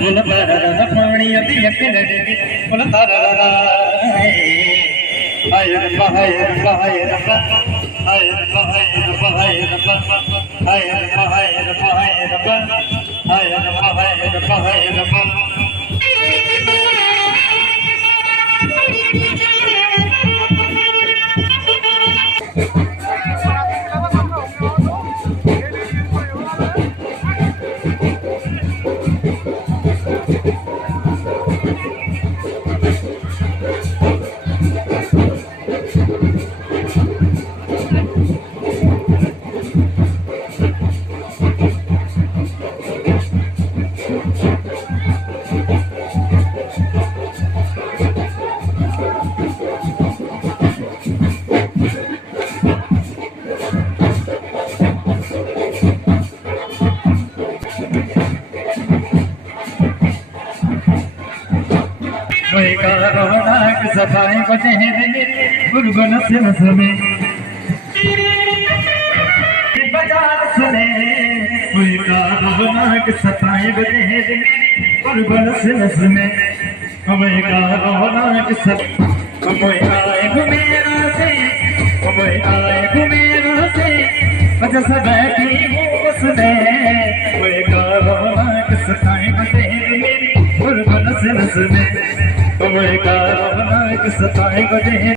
बोल बरर पानी अभी अकेले बोल तारा हाय रब्बा हाय रब्बा हाय रब्बा हाय रब्बा हाय रब्बा हाय रब्बा हाय रब्बा हाय रब्बा हाय रब्बा हाय रब्बा हाय रब्बा हाय रब्बा सफाई बजे गुरबन से सुने बाजार सुने कोई का रौनक सफाई बजे गुरबन से सुने कोई का रौनक सब कोई आए घुमेरा से कोई आए घुमेरा से बजा सब बैठी वो सुने कोई का रौनक सफाई बजे गुरबन से सुने तुम्हें का रौनक सताए बजे